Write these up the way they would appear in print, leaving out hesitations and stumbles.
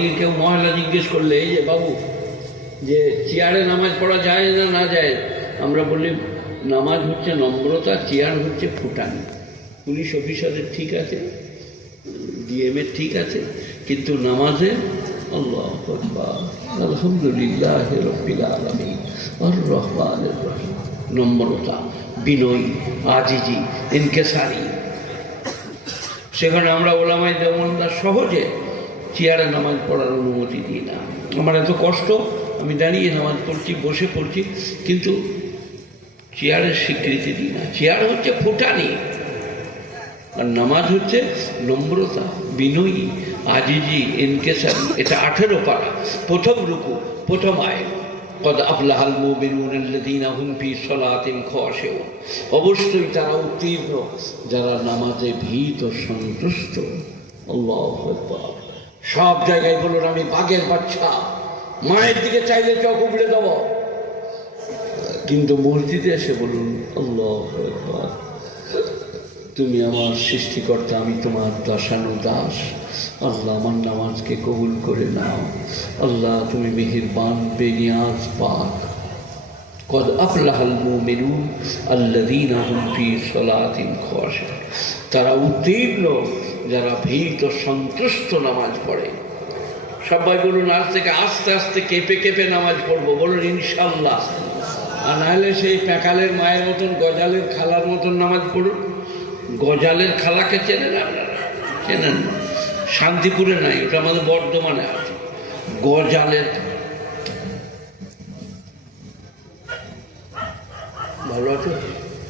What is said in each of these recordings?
দিকে কেউ মহিলা জিজ্ঞেস করলে, এই যে বাবু, যে চেয়ারে নামাজ পড়া যায় না না যায়, আমরা বলি নামাজ হচ্ছে নম্রতা, চেয়ার হচ্ছে ফুটানি। পুলিশ অফিসারের ঠিক আছে, ডিএমের ঠিক আছে, কিন্তু নামাজে আল্লাহু আকবার আলহামদুলিল্লাহ রাব্বিল আলামিন আর রহমানির রহিম, নম্রতা, বিনয়ী, আজিজি, ইনকেসারি। সেখানে আমরা ওলামায়ে দেওবন্দ সহজে চেয়ারে নামাজ পড়ার অনুমতি দিই না। আমার এত কষ্ট, আমি দাঁড়িয়ে নামাজ পড়ছি, বসে পড়ছি, কিন্তু চেয়ারের স্বীকৃতি দিই না। চেয়ার হচ্ছে ফুটানি, আর নামাজ হচ্ছে নম্রতা, বিনয়ী, আজিজি, ইনকেসারি। এটা 18 পারা, প্রথম রুকু, প্রথম আয়াত। কদ আফলাহাল মুমিনুন আল্লাযীনা হুম ফী সালাতিহিম খাশিউন। অবশ্যই তারা উত্তীর্ণ যারা নামাজে ভীত সন্তুষ্ট। আল্লাহু আকবার। সব জায়গায় বলুন আমি বাঘের বাচ্চা, মায়ের দিকে চাইলে চোখ উগড়ে দেব, কিন্তু মসজিদে এসে বলুন আল্লাহু আকবার, তুমি আমার সৃষ্টিকর্তা, আমি তোমার দাসানু দাস। আল্লাহ আমার নামাজকে কবুল করে নাও। আল্লাহ তুমি মেহেরবান, বেনিয়াজ, পাক। কদ আফলাহাল মুমিনুন আল্লাযীনা হুম ফী সালাতিহিম খাশিউন। তারা উত্তীর্ণ যারা ভীত সন্তুষ্ট নামাজ পড়ে। সবাই বলুন আজ থেকে আস্তে আস্তে কেঁপে কেঁপে নামাজ পড়বো, বলুন ইনশাল্লাহ। আর নাহলে সেই প্যাকালের মায়ের মতন, গজালের খালার মতন নামাজ পড়ুন। গজালের খালাকে চেনেন আপনারা? চেনেন? শান্তিপুরে নাই, ওটা আমাদের বর্ধমানে আছে। গজালের ভালো আছে,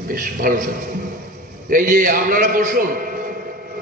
বেশ ভালো থাকুন। এই যে আপনারা বসুন।